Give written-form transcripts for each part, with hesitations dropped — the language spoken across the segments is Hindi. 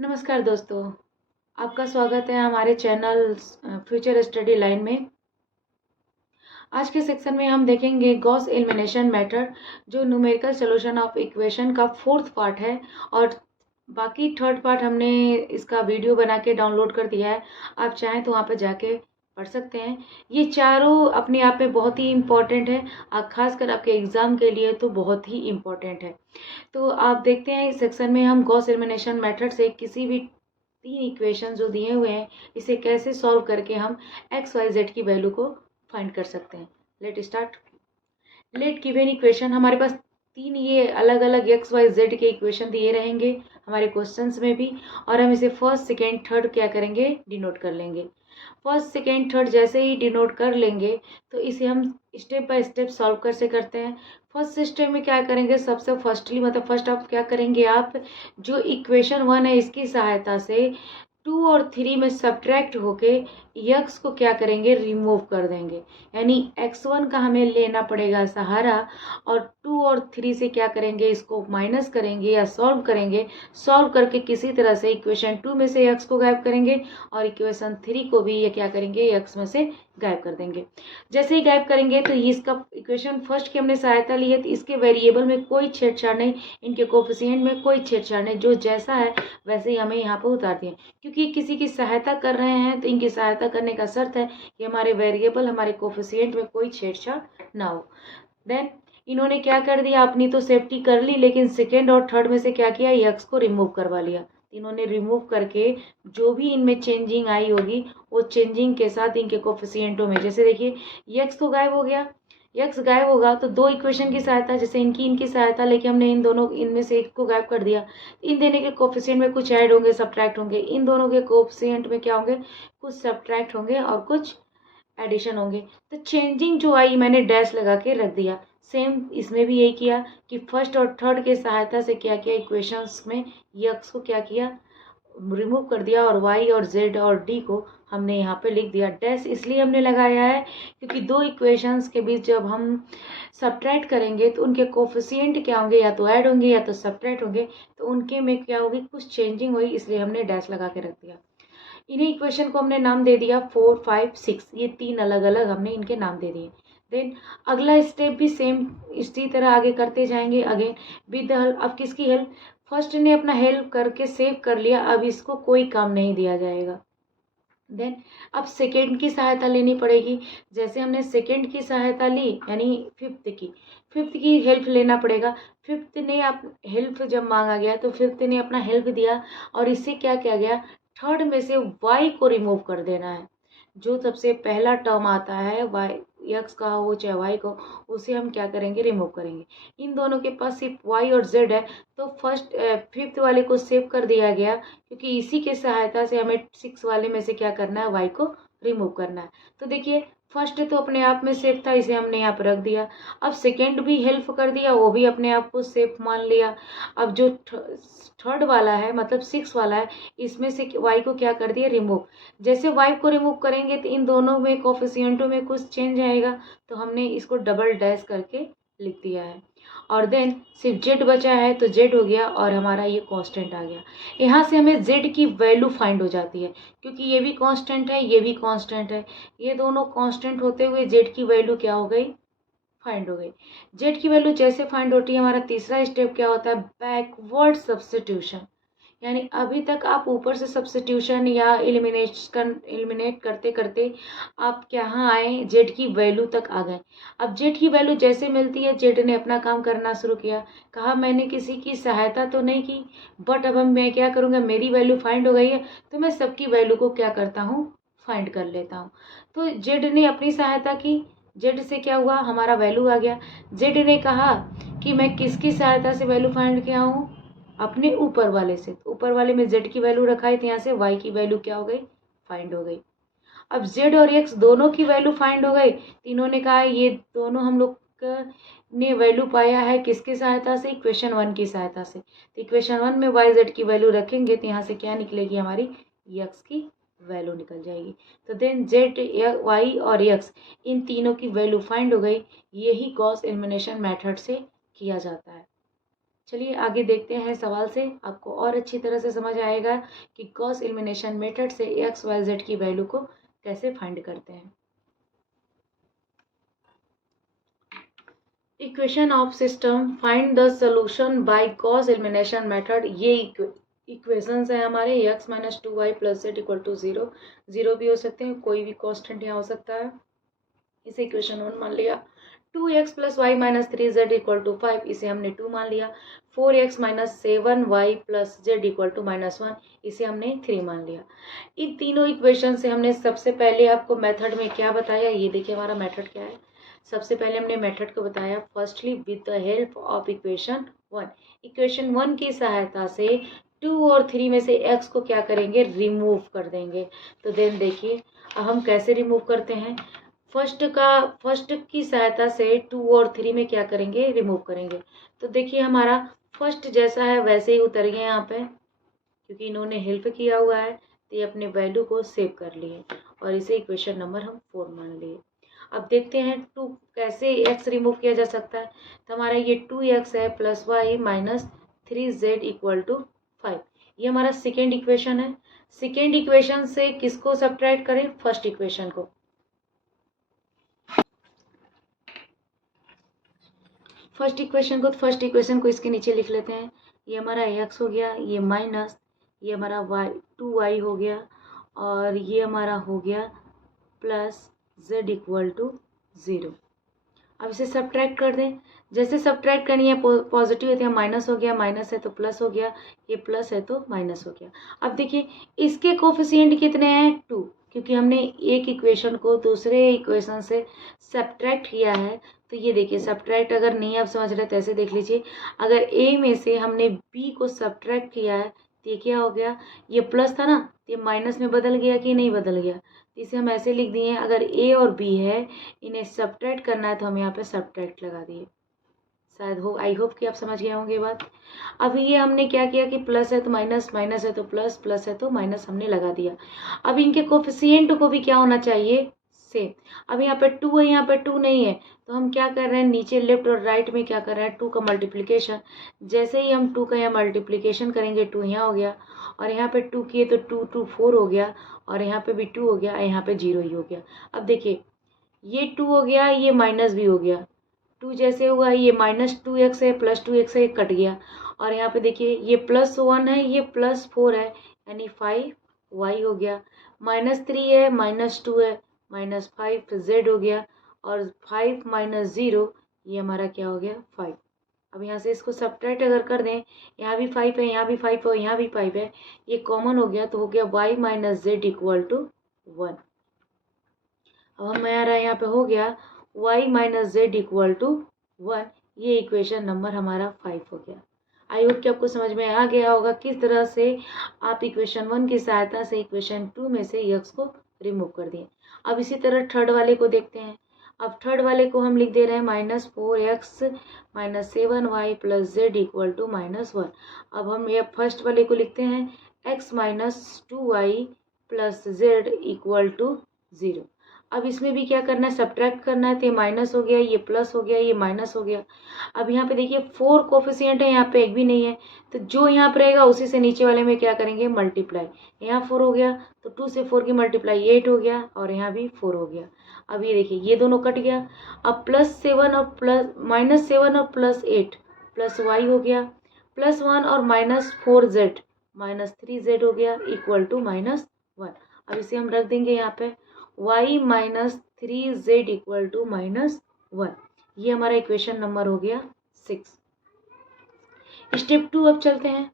नमस्कार दोस्तों, आपका स्वागत है हमारे चैनल फ्यूचर स्टडी लाइन में। आज के सेक्शन में हम देखेंगे गॉस एलिमिनेशन मेथड, जो न्यूमेरिकल सॉल्यूशन ऑफ इक्वेशन का फोर्थ पार्ट है। और बाकी थर्ड पार्ट हमने इसका वीडियो बना के डाउनलोड कर दिया है, आप चाहें तो वहाँ पर जाके पढ़ सकते हैं। ये चारों अपने आप में बहुत ही इम्पोर्टेंट है, खासकर आपके एग्जाम के लिए तो बहुत ही इम्पोर्टेंट है। तो आप देखते हैं इस सेक्शन में हम गॉस एलिमिनेशन मेथड से किसी भी तीन इक्वेशन जो दिए हुए हैं इसे कैसे सॉल्व करके हम एक्स वाई जेड की वैल्यू को फाइंड कर सकते हैं। Let start. Let given equation, हमारे पास तीन ये अलग अलग एक्स वाई जेड के इक्वेशन दिए रहेंगे हमारे क्वेश्चंस में भी, और हम इसे फर्स्ट सेकेंड थर्ड क्या करेंगे, डिनोट कर लेंगे। फर्स्ट सेकेंड थर्ड जैसे ही डिनोट कर लेंगे तो इसे हम स्टेप बाय स्टेप सॉल्व कैसे करते हैं। फर्स्ट स्टेप में क्या करेंगे, सबसे फर्स्टली मतलब फर्स्ट आप क्या करेंगे, आप जो इक्वेशन वन है इसकी सहायता से टू और थ्री में सब्ट्रैक्ट होके यक्स को क्या करेंगे, रिमूव कर देंगे। यानी एक्स वन का हमें लेना पड़ेगा सहारा, और टू और थ्री से क्या करेंगे, इसको माइनस करेंगे या सॉल्व करेंगे। सॉल्व करके किसी तरह से इक्वेशन टू में से यक्स को गायब करेंगे और इक्वेशन थ्री को भी ये क्या करेंगे, यक्स में से गायब कर देंगे। जैसे ही गायब करेंगे तो इसका इक्वेशन फर्स्ट की हमने सहायता ली है, तो इसके वेरिएबल में कोई छेड़छाड़ नहीं, इनके कोफिशिएंट में कोई छेड़छाड़ नहीं, जो जैसा है वैसे ही हमें यहाँ पर उतार दिए। क्योंकि किसी की सहायता कर रहे हैं तो इनकी सहायता करने का शर्त है कि हमारे वेरिएबल हमारे कोफिशिएंट में कोई छेड़छाड़ ना हो। देन इन्होंने क्या कर दिया, अपनी तो सेफ्टी कर ली, लेकिन सेकेंड और थर्ड में से क्या किया, यक्स को रिमूव करवा लिया। इन्होंने रिमूव करके जो भी इनमें चेंजिंग आई होगी वो चेंजिंग के साथ इनके कोफिशिएंटों में, जैसे देखिए यक्स तो गायब हो गया, यक्स गायब होगा तो दो इक्वेशन की सहायता, जैसे इनकी सहायता लेके हमने इन दोनों इनमें से एक को गायब कर दिया। इन देने के कोफिशिएंट में कुछ ऐड होंगे, सब्ट्रैक्ट होंगे, इन दोनों के कोफिशिएंट में क्या होंगे, कुछ सब्ट्रैक्ट होंगे और कुछ एडिशन होंगे। तो चेंजिंग जो आई मैंने डैश लगा के रख दिया। सेम इसमें भी यही किया कि फर्स्ट और थर्ड के सहायता से क्या किया, इक्वेशंस में यक्स को क्या किया, रिमूव कर दिया, और वाई और जेड और डी को हमने यहाँ पे लिख दिया। डैश इसलिए हमने लगाया है क्योंकि दो इक्वेशंस के बीच जब हम सब्ट्रैक्ट करेंगे तो उनके कोफिशिएंट क्या होंगे, या तो ऐड होंगे या तो सब्ट्रैक्ट होंगे, तो उनके में क्या होगी, कुछ चेंजिंग हुई, इसलिए हमने डैश लगा के रख दिया। इन्हीं इक्वेशन को हमने नाम दे दिया 4, 5, 6, ये तीन अलग अलग हमने इनके नाम दे दिए। देन अगला स्टेप भी सेम इसी तरह आगे करते जाएंगे अगेन विद द हेल्प। अब किसकी हेल्प, फर्स्ट ने अपना हेल्प करके सेव कर लिया, अब इसको कोई काम नहीं दिया जाएगा। देन अब सेकेंड की सहायता लेनी पड़ेगी। जैसे हमने सेकेंड की सहायता ली यानी फिफ्थ की हेल्प लेना पड़ेगा। फिफ्थ ने आप हेल्प जब मांगा गया तो फिफ्थ ने अपना हेल्प दिया, और इससे क्या किया गया, थर्ड में से वाई को रिमूव कर देना है। जो सबसे पहला टर्म आता है वाई, यक्स का हो चाहे वाई को, उसे हम क्या करेंगे, रिमूव करेंगे। इन दोनों के पास सिर्फ वाई और जेड है, तो फर्स्ट फिफ्थ वाले को सेव कर दिया गया, क्योंकि इसी के सहायता से हमें सिक्स वाले में से क्या करना है, वाई को रिमूव करना है। तो देखिए फर्स्ट तो अपने आप में सेफ था, इसे हमने यहाँ पर रख दिया। अब सेकेंड भी हेल्प कर दिया, वो भी अपने आप को सेफ मान लिया। अब जो थर्ड वाला है मतलब सिक्स वाला है, इसमें से वाई को क्या कर दिया, रिमूव। जैसे वाई को रिमूव करेंगे तो इन दोनों में कोफिशिएंटों में कुछ चेंज आएगा, तो हमने इसको डबल डैश करके लिख दिया है। और देन सिर्फ जेड बचा है तो जेड हो गया, और हमारा ये कांस्टेंट आ गया। यहाँ से हमें जेड की वैल्यू फाइंड हो जाती है, क्योंकि ये भी कांस्टेंट है ये भी कांस्टेंट है, ये दोनों कांस्टेंट होते हुए जेड की वैल्यू क्या हो गई, फाइंड हो गई। जेड की वैल्यू जैसे फाइंड होती है, हमारा तीसरा स्टेप क्या होता है, बैकवर्ड सब्स्टिट्यूशन। यानी अभी तक आप ऊपर से सब्स्टिट्यूशन या एलिमिनेट करते करते आप यहाँ आए, जेड की वैल्यू तक आ गए। अब जेड की वैल्यू जैसे मिलती है, जेड ने अपना काम करना शुरू किया। कहा मैंने किसी की सहायता तो नहीं की, बट अब मैं क्या करूँगा, मेरी वैल्यू फाइंड हो गई है तो मैं सबकी वैल्यू को क्या करता हूँ, फाइंड कर लेता हूँ। तो जेड ने अपनी सहायता की, जेड से क्या हुआ, हमारा वैल्यू आ गया। जेड ने कहा कि मैं किसकी सहायता से वैल्यू फाइंड किया हूँ, अपने ऊपर वाले से। ऊपर वाले में जेड की वैल्यू रखा है, तो यहाँ से वाई की वैल्यू क्या हो गई, फाइंड हो गई। अब जेड और एक्स दोनों की वैल्यू फाइंड हो गई। तीनों ने कहा ये दोनों हम लोग ने वैल्यू पाया है किसकी सहायता से, इक्वेशन वन की सहायता से। तो इक्वेशन वन में वाई जेड की वैल्यू रखेंगे तो यहाँ से क्या निकलेगी, हमारी एक्स की वैल्यू निकल जाएगी। तो देन जेड, वाई और एक्स इन तीनों की वैल्यू फाइंड हो गई। यही गॉस एलिमिनेशन मेथड से किया जाता है। चलिए आगे देखते हैं सवाल से, आपको और अच्छी तरह से समझ आएगा कि गॉस एलिमिनेशन मेथड से एक्स वाई जेड की वैल्यू को कैसे फाइंड करते हैं। Equation of system, find the solution by Gauss elimination method. ये इक्वेशंस है हमारे, X minus 2y plus Z equal to 0, 0 भी हो सकते हैं, कोई भी कॉन्स्टेंट यहाँ हो सकता है। इसे इक्वेशन 1 मान लिया। 2x plus Y minus 3z equal to 5, इसे हमने 2 मान लिया। 4x minus 7y plus Z equal to -1, इसे हमने 3 मान लिया। इन तीनों इक्वेशन से हमने सबसे पहले आपको मेथड में क्या बताया, ये देखिए हमारा मेथड क्या है। सबसे पहले हमने मेथड को बताया, firstly with the help of equation 1। Equation 1 की सहायता से 2 और 3 में से x को क्या करेंगे, रिमूव कर देंगे। तो देन देखिए हम कैसे रिमूव करते हैं। फर्स्ट की सहायता से 2 और 3 में क्या करेंगे, रिमूव करेंगे। तो देखिए हमारा फर्स्ट जैसा है वैसे ही उतर गया यहाँ पे, क्योंकि इन्होंने हेल्प किया हुआ है तो ये अपने वैल्यू को सेव कर लिए और इसे इक्वेशन नंबर हम 4 मान लिए। अब देखते हैं 2 कैसे x रिमूव किया जा सकता है। तो हमारा ये 2x है plus Y minus 3z equal to 5, ये हमारा सेकेंड इक्वेशन है। सेकेंड इक्वेशन से किसको सब्ट्रैक्ट करें, फर्स्ट इक्वेशन को। फर्स्ट इक्वेशन को इसके नीचे लिख लेते हैं। ये हमारा x हो गया, ये माइनस, ये हमारा y 2y हो गया, और ये हमारा हो गया प्लस z इक्वल टू 0। अब इसे सब्ट्रैक्ट कर दें। जैसे सब्ट्रैक्ट करनी है पॉजिटिव है तो माइनस हो गया, माइनस है तो प्लस हो गया, ये प्लस है तो माइनस हो गया। अब देखिए इसके कोफिशिएंट कितने हैं, 2, क्योंकि हमने एक इक्वेशन को दूसरे इक्वेशन से सब्ट्रैक्ट किया है। तो ये देखिए सब्ट्रैक्ट अगर नहीं आप समझ रहे तो ऐसे देख लीजिए, अगर a में से हमने b को सब्ट्रैक्ट किया है तो ये क्या हो गया, ये प्लस था ना, ये माइनस में बदल गया कि नहीं बदल गया। तो इसे हम ऐसे लिख दिए, अगर a और b है इन्हें सब्ट्रैक्ट करना है तो हम यहाँ पे सब्ट्रैक्ट लगा दिए। शायद हो, आई होप कि आप समझ गए होंगे बात। अब ये हमने क्या किया कि प्लस है तो माइनस, माइनस है तो प्लस, प्लस है तो माइनस हमने लगा दिया। अब इनके कोफिशिएंट को भी क्या होना चाहिए, सेम। अब यहाँ पे 2 है, यहाँ पे 2 नहीं है, तो हम क्या कर रहे हैं, नीचे लेफ्ट और राइट में क्या कर रहे हैं, 2 का मल्टीप्लिकेशन। जैसे ही हम 2 का यहाँ मल्टीप्लिकेशन करेंगे 2 यहाँ हो गया, और यहाँ पे 2 किए तो 2 2 4 हो गया, और यहाँ पे भी 2 हो गया, यहाँ पे 0 ही हो गया। अब देखिए ये 2 हो गया, ये माइनस भी हो गया, 2 जैसे हुआ, ये -2x है प्लस 2x है, कट गया। और यहाँ पे देखिए ये +1 है, ये +4 है, यानी 5y हो गया। -3 है, -2 है, -5z हो गया, और 5 - 0 ये हमारा क्या हो गया, 5। अब यहाँ से इसको सब्ट्रैक्ट अगर कर दें, यहाँ भी 5 है, यहाँ भी 5 है, यहाँ भी 5 है, ये कॉमन हो गया तो हो गया y - z इक्वल टू 1। अब हमारा यहाँ पे हो गया y - z इक्वल टू 1, ये इक्वेशन नंबर हमारा 5 हो गया। आई होप कि आपको समझ में आ गया होगा किस तरह से आप इक्वेशन 1 की सहायता से इक्वेशन 2 में से x को रिमूव कर दिए। अब इसी तरह थर्ड वाले को देखते हैं। अब थर्ड वाले को हम लिख दे रहे हैं -4x - 7y plus Z equal to -1। अब हम ये फर्स्ट वाले को लिखते हैं x - 2y plus Z equal to 0। अब इसमें भी क्या करना है, सब्ट्रैक्ट करना है, तो ये माइनस हो गया, ये प्लस हो गया, ये माइनस हो गया। अब यहाँ पे देखिए 4 कोफिशिएंट है, यहाँ पे एक भी नहीं है, तो जो यहाँ पे रहेगा उसी से नीचे वाले में क्या करेंगे, मल्टीप्लाई। यहाँ 4 हो गया तो 2 से 4 की मल्टीप्लाई 8 हो गया, और यहाँ भी 4 हो गया। अब ये देखिए ये दोनों कट गया। अब +7 और -7 और +8 प्लस वाई हो गया, +1 और -4z -3z हो गया इक्वल टू -1। अब इसे हम रख देंगे यहाँ पे y - 3z इक्वल टू -1। ये हमारा इक्वेशन नंबर हो गया 6। स्टेप 2 अब चलते हैं।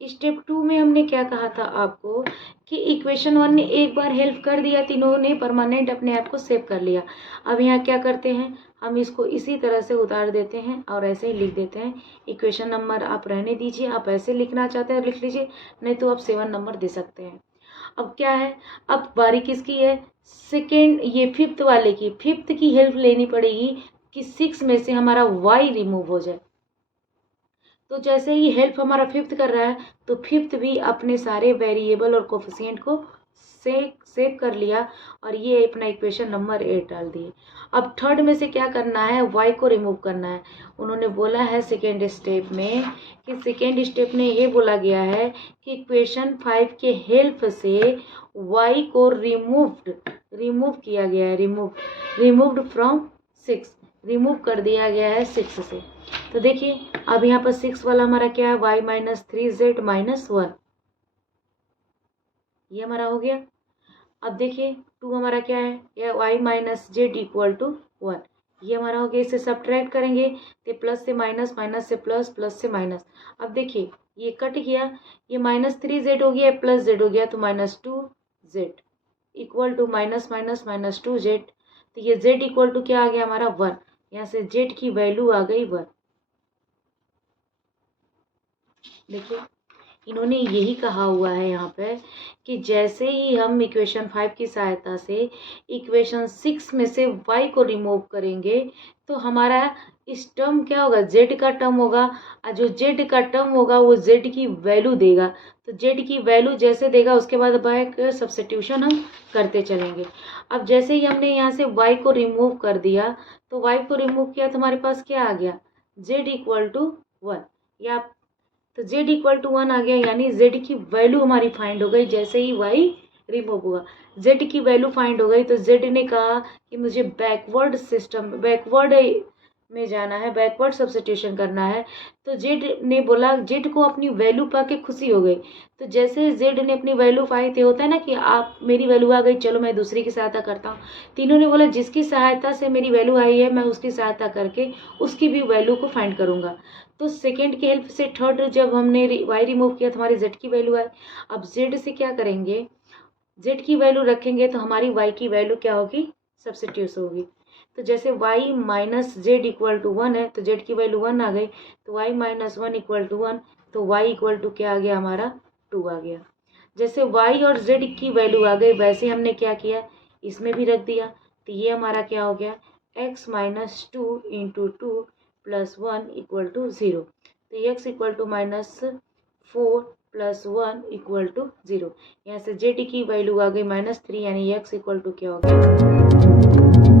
स्टेप 2 में हमने क्या कहा था आपको कि इक्वेशन 1 ने एक बार हेल्प कर दिया, तीनों ने परमानेंट अपने आप को सेव कर लिया। अब यहाँ क्या करते हैं, हम इसको इसी तरह से उतार देते हैं और ऐसे ही लिख देते हैं। इक्वेशन नंबर आप रहने दीजिए, आप ऐसे लिखना चाहते हैं लिख लीजिए, नहीं तो आप 7 नंबर दे सकते हैं। अब क्या है, अब बारी किसकी है, सेकेंड, ये फिफ्थ वाले की। फिफ्थ की हेल्प लेनी पड़ेगी कि 6 में से हमारा y रिमूव हो जाए। तो जैसे ही हेल्प हमारा फिफ्थ कर रहा है तो फिफ्थ भी अपने सारे वेरिएबल और कोफिशिएंट को सेव कर लिया और ये अपना इक्वेशन नंबर 8 डाल दिए। अब थर्ड में से क्या करना है, y को रिमूव करना है। उन्होंने बोला है सेकेंड स्टेप में कि सेकेंड स्टेप में ये बोला गया है कि इक्वेशन 5 के हेल्प से y को रिमूव किया गया है, रिमूव्ड फ्रॉम 6, रिमूव कर दिया गया है 6 से। तो देखिए अब यहाँ पर 6 वाला हमारा क्या है, y माइनस 3z माइनस 1, ये हमारा हो गया। अब देखिए 2 हमारा क्या है, यह y minus Z equal to 1, ये हमारा हो गया। इसे सब्ट्रैक्ट करेंगे तो प्लस से माइनस, माइनस से प्लस, प्लस से माइनस। अब देखिए ये कट गया, ये माइनस 3z हो गया, प्लस z हो गया, तो minus 2z equal to minus minus minus 2z। तो ये z इक्वल टू क्या आ गया हमारा 1, यहाँ से z की वैल्यू आ गई 1। देखिए इन्होंने यही कहा हुआ है यहाँ पे कि जैसे ही हम इक्वेशन 5 की सहायता से इक्वेशन 6 में से y को रिमूव करेंगे तो हमारा इस टर्म क्या होगा, z का टर्म होगा, और जो z का टर्म होगा वो z की वैल्यू देगा। तो z की वैल्यू जैसे देगा उसके बाद बैक सब्स्टिट्यूशन हम करते चलेंगे। अब जैसे ही हमने यहाँ से y को रिमूव कर दिया तो y को रिमूव किया तो हमारे पास क्या आ गया, z इक्वल टू 1, या तो z इक्वल टू 1 आ गया, यानी z की वैल्यू हमारी फाइंड हो गई। जैसे ही y रिमूव हुआ z की वैल्यू फाइंड हो गई, तो z ने कहा कि मुझे बैकवर्ड में जाना है, बैकवर्ड सब्स्टिट्यूशन करना है। तो z ने बोला, z को अपनी वैल्यू पाके खुशी हो गई। तो जैसे z ने अपनी वैल्यू पाई तो होता है ना कि आप मेरी वैल्यू आ गई, चलो मैं दूसरी की सहायता करता हूँ। तीनों ने बोला जिसकी सहायता से मेरी वैल्यू आई है मैं उसकी सहायता करके उसकी भी वैल्यू को फाइंड करूंगा। तो सेकेंड की हेल्प से थर्ड जब हमने y रिमूव किया तो हमारी z की वैल्यू आई। अब z से क्या करेंगे, z की वैल्यू रखेंगे तो हमारी y की वैल्यू क्या होगी, सब्स्टिट्यूट होगी। तो जैसे y minus Z equal to 1 है तो z की वैल्यू 1 आ गई, तो y माइनस 1 इक्वल टू 1, तो y इक्वल टू क्या आ गया हमारा 2 आ गया। जैसे y और z की वैल्यू आ गई वैसे हमने क्या किया, इसमें भी रख दिया। तो ये हमारा क्या हो गया, x minus 2 into 2 plus 1 equal to 0। तो x equal to minus 4 plus 1 equal to 0। यहाँ से z की वैल्यू आ गई माइनस 3, यानी x इक्वल टू क्या हो गया